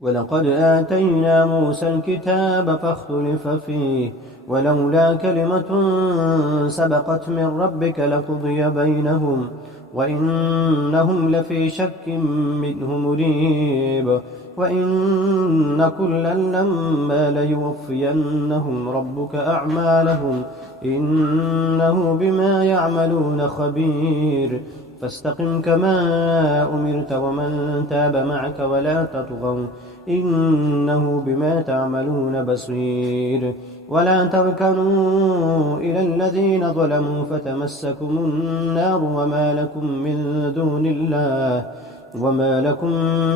ولقد آتينا موسى الكتاب فاختلف فيه ولولا كلمة سبقت من ربك لقضي بينهم وإنهم لفي شك منه مريب وإن كلا لما ليوفينهم ربك أعمالهم إنه بما يعملون خبير فاستقم كما أمرت ومن تاب معك ولا تطغوا إنه بما تعملون بصير ولا تركنوا إلى الذين ظلموا فتمسكم النار وما لكم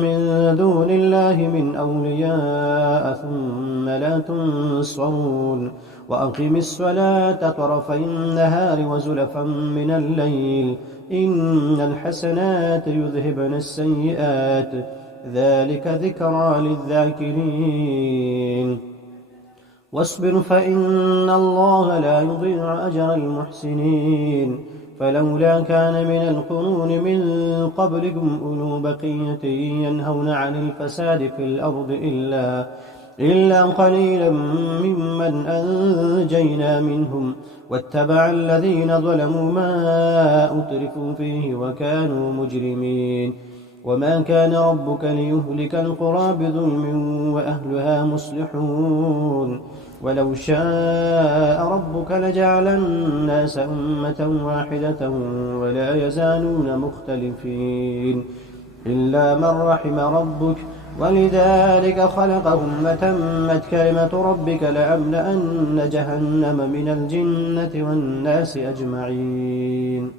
من دون الله من أولياء ثم لا تنصرون وأقم الصلاة طرفي النهار وزلفا من الليل إن الحسنات يذهبن السيئات ذلك ذكرى للذاكرين واصبر فإن الله لا يضيع أجر المحسنين فلولا كان من القرون من قبلكم أولو بقية ينهون عن الفساد في الأرض إلا قليلا ممن أنجينا منهم واتبع الذين ظلموا ما أترفوا فيه وكانوا مجرمين وما كان ربك ليهلك القرى بظلم وأهلها مصلحون ولو شاء ربك لجعل الناس أمة واحدة ولا يزالون مختلفين إلا من رحم ربك ولذلك خلقهم وتمت كلمة ربك لأملأن جهنم من الجنة والناس أجمعين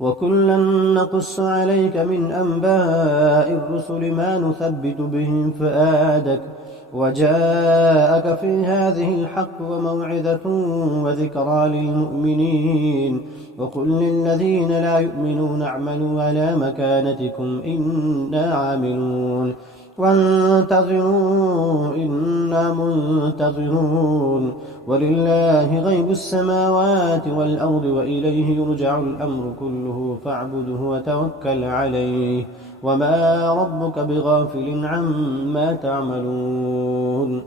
وكلا نقص عليك من أنباء الرسل ما نثبت بهم فآدك وجاءك في هذه الحق وموعظة وذكرى للمؤمنين وقل للذين لا يؤمنون اعملوا على مكانتكم إنا عاملون وانتظروا إنا منتظرون ولله غيب السماوات والأرض وإليه يرجع الأمر كله فاعبده وتوكل عليه وما ربك بغافل عما تعملون